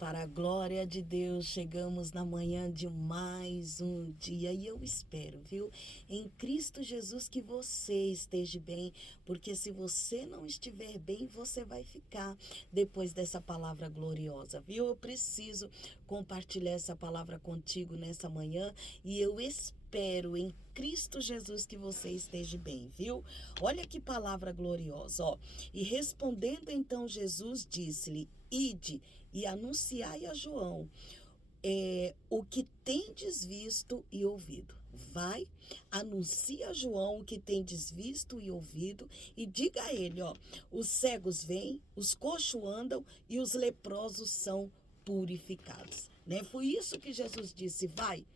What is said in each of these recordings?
Para a glória de Deus, chegamos na manhã de mais um dia e eu espero, viu, em Cristo Jesus que você esteja bem, porque se você não estiver bem, você vai ficar depois dessa palavra gloriosa, viu? Eu preciso compartilhar essa palavra contigo nessa manhã e eu espero em Cristo Jesus que você esteja bem, viu? Olha que palavra gloriosa, ó. E respondendo então Jesus disse-lhe: Ide e anunciai a João o que tendes visto e ouvido. Vai, anuncia a João o que tendes visto e ouvido e diga a ele, ó, os cegos vêm, os coxos andam e os leprosos são purificados. Né? Foi isso que Jesus disse, vai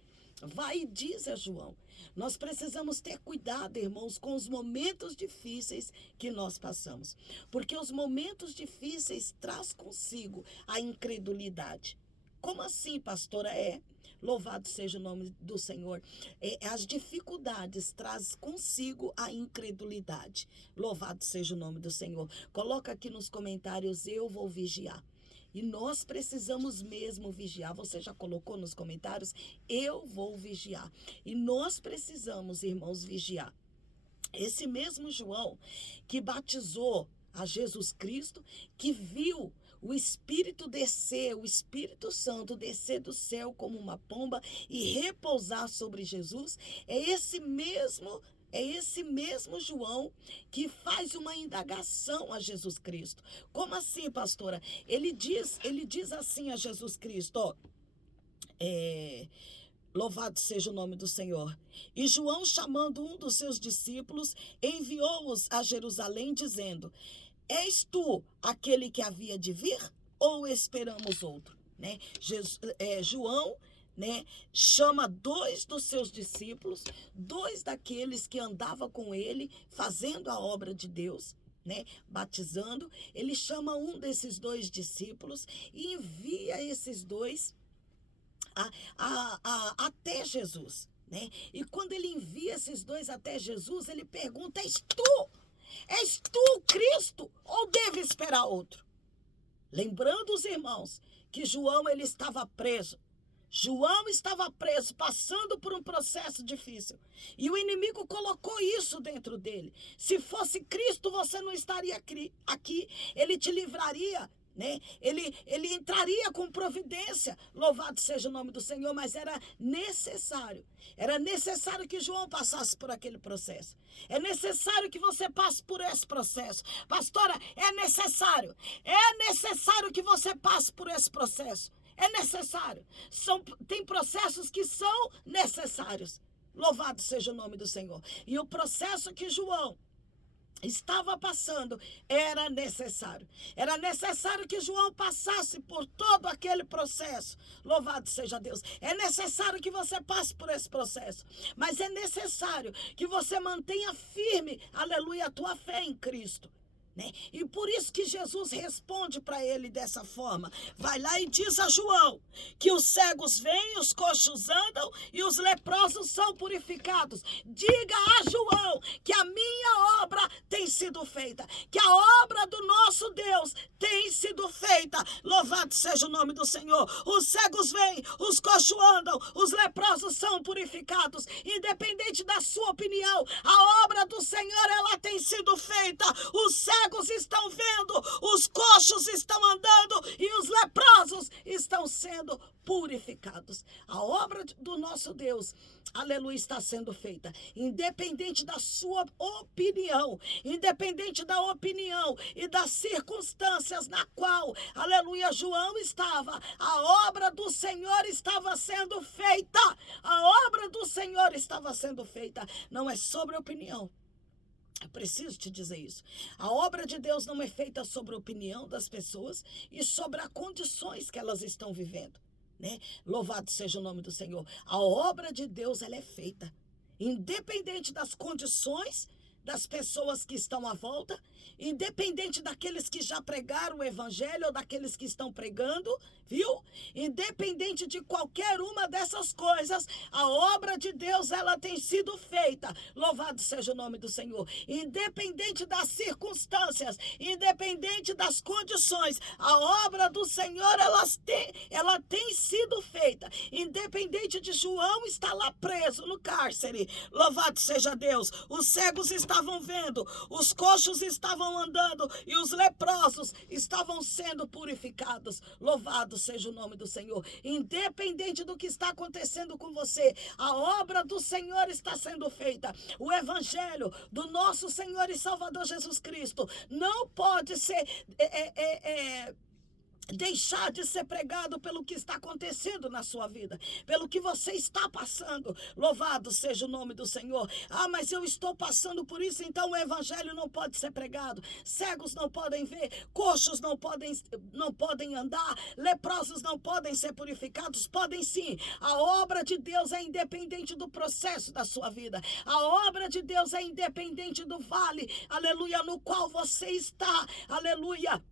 e diz a João. Nós precisamos ter cuidado, irmãos, com os momentos difíceis que nós passamos. Porque os momentos difíceis traz consigo a incredulidade. Como assim, pastora? Louvado seja o nome do Senhor. As dificuldades traz consigo a incredulidade. Louvado seja o nome do Senhor. Coloca aqui nos comentários, eu vou vigiar. E nós precisamos mesmo vigiar. Você já colocou nos comentários? Eu vou vigiar. E nós precisamos, irmãos, vigiar. Esse mesmo João que batizou a Jesus Cristo, que viu o Espírito descer, o Espírito Santo descer do céu como uma pomba e repousar sobre Jesus, é esse mesmo João que faz uma indagação a Jesus Cristo. Como assim, pastora? Ele diz assim a Jesus Cristo, ó, louvado seja o nome do Senhor. E João, chamando um dos seus discípulos, enviou-os a Jerusalém, dizendo: És tu aquele que havia de vir ou esperamos outro? Né? João, né, chama 2 dos seus discípulos, 2 daqueles que andavam com ele, fazendo a obra de Deus, né, batizando. Ele chama um desses 2 discípulos e envia esses 2 até Jesus. Né? E quando ele envia esses 2 até Jesus, ele pergunta: És tu o Cristo ou devo esperar outro? Lembrando os irmãos que João ele estava preso. João estava preso, passando por um processo difícil. E o inimigo colocou isso dentro dele. Se fosse Cristo, você não estaria aqui. Ele te livraria, né? Ele entraria com providência. Louvado seja o nome do Senhor, mas era necessário. Era necessário que João passasse por aquele processo. É necessário que você passe por esse processo. Pastora, é necessário. É necessário que você passe por esse processo. É necessário. Tem processos que são necessários. Louvado seja o nome do Senhor. E o processo que João estava passando era necessário. Era necessário que João passasse por todo aquele processo. Louvado seja Deus. É necessário que você passe por esse processo. Mas é necessário que você mantenha firme, aleluia, a tua fé em Cristo. Né? E por isso que Jesus responde para ele dessa forma. Vai lá e diz a João que os cegos vêm, os coxos andam e os leprosos são purificados. Diga a João que a minha obra tem sido feita, que a obra do nosso Deus tem sido feita. Louvado seja o nome do Senhor. Os cegos vêm, os coxos andam, os leprosos são purificados. Independente da sua opinião, a obra do Senhor ela tem sido feita. Os cegos estão vendo, os coxos estão andando e os leprosos estão sendo purificados. A obra do nosso Deus, aleluia, está sendo feita. Independente da sua opinião, independente da opinião e das circunstâncias na qual, aleluia, João estava, a obra do Senhor estava sendo feita. A obra do Senhor estava sendo feita. Não é sobre opinião. Eu preciso te dizer isso. A obra de Deus não é feita sobre a opinião das pessoas e sobre as condições que elas estão vivendo. Né? Louvado seja o nome do Senhor. A obra de Deus ela é feita independente das condições, das pessoas que estão à volta, independente daqueles que já pregaram o evangelho ou daqueles que estão pregando, viu? Independente de qualquer uma dessas coisas, a obra de Deus, ela tem sido feita. Louvado seja o nome do Senhor. Independente das circunstâncias, independente das condições, a obra do Senhor, ela tem sido feita. Independente de João estar lá preso no cárcere, louvado seja Deus, os cegos estavam vendo, os coxos estavam andando e os leprosos estavam sendo purificados. Louvado seja o nome do Senhor. Independente do que está acontecendo com você, a obra do Senhor está sendo feita. O evangelho do nosso Senhor e Salvador Jesus Cristo não pode ser deixar de ser pregado pelo que está acontecendo na sua vida, pelo que você está passando. Louvado seja o nome do Senhor. Ah, mas eu estou passando por isso, então o evangelho não pode ser pregado. Cegos não podem ver, coxos não podem andar, leprosos não podem ser purificados. Podem sim. A obra de Deus é independente do processo da sua vida. A obra de Deus é independente do vale, aleluia, no qual você está, aleluia,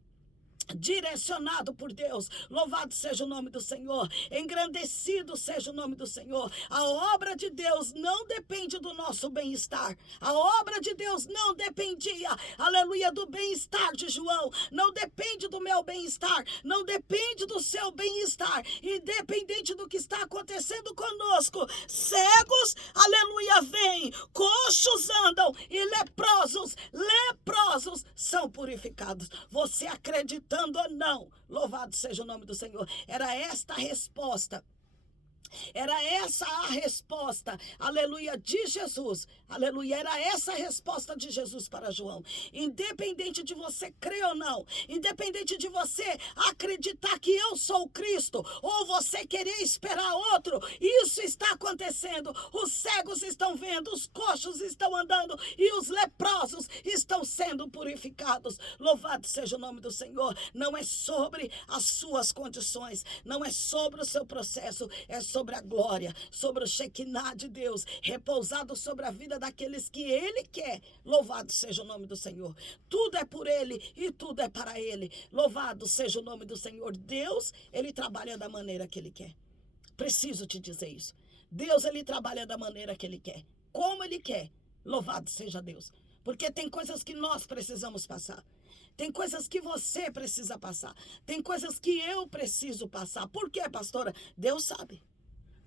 direcionado por Deus. Louvado seja o nome do Senhor, engrandecido seja o nome do Senhor. A obra de Deus não depende do nosso bem-estar. A obra de Deus não dependia, aleluia, do bem-estar de João, não depende do meu bem-estar, não depende do seu bem-estar, independente do que está acontecendo conosco. Cegos, aleluia, vêm, coxos andam e leprosos são purificados. Você acreditando ou não, louvado seja o nome do Senhor. Era esta a resposta. Era essa a resposta, aleluia, de Jesus, aleluia, era essa a resposta de Jesus para João. Independente de você crer ou não, independente de você acreditar que eu sou o Cristo, ou você querer esperar outro, isso está acontecendo. Os cegos estão vendo, os coxos estão andando e os leprosos estão sendo purificados. Louvado seja o nome do Senhor. Não é sobre as suas condições, não é sobre o seu processo, é sobre a glória, sobre o Shekinah de Deus, repousado sobre a vida daqueles que Ele quer. Louvado seja o nome do Senhor. Tudo é por Ele e tudo é para Ele. Louvado seja o nome do Senhor. Deus, Ele trabalha da maneira que Ele quer. Preciso te dizer isso. Deus, Ele trabalha da maneira que Ele quer, como Ele quer. Louvado seja Deus. Porque tem coisas que nós precisamos passar. Tem coisas que você precisa passar. Tem coisas que eu preciso passar. Por quê, pastora? Deus sabe.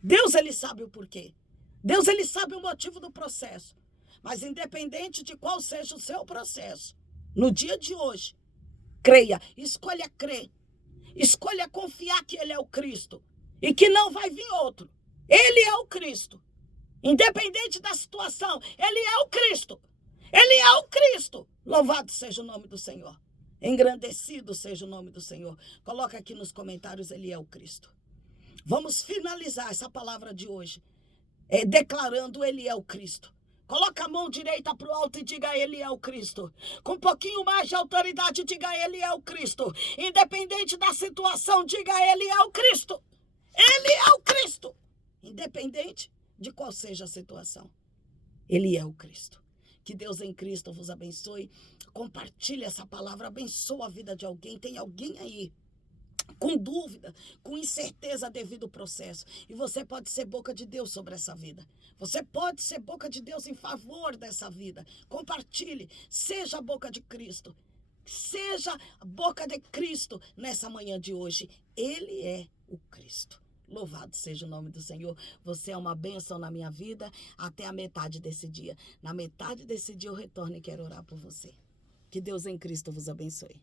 Deus, Ele sabe o porquê. Deus, Ele sabe o motivo do processo. Mas independente de qual seja o seu processo, no dia de hoje, creia, escolha crer. Escolha confiar que Ele é o Cristo e que não vai vir outro. Ele é o Cristo. Independente da situação, Ele é o Cristo. Ele é o Cristo. Louvado seja o nome do Senhor. Engrandecido seja o nome do Senhor. Coloca aqui nos comentários, Ele é o Cristo. Vamos finalizar essa palavra de hoje, declarando Ele é o Cristo. Coloca a mão direita para o alto e diga Ele é o Cristo. Com um pouquinho mais de autoridade, diga Ele é o Cristo. Independente da situação, diga Ele é o Cristo. Ele é o Cristo. Independente de qual seja a situação, Ele é o Cristo. Que Deus em Cristo vos abençoe. Compartilhe essa palavra, abençoa a vida de alguém. Tem alguém aí com dúvida, com incerteza devido ao processo. E você pode ser boca de Deus sobre essa vida. Você pode ser boca de Deus em favor dessa vida. Compartilhe. Seja a boca de Cristo. Seja a boca de Cristo nessa manhã de hoje. Ele é o Cristo. Louvado seja o nome do Senhor. Você é uma bênção na minha vida até a metade desse dia. Na metade desse dia eu retorno e quero orar por você. Que Deus em Cristo vos abençoe.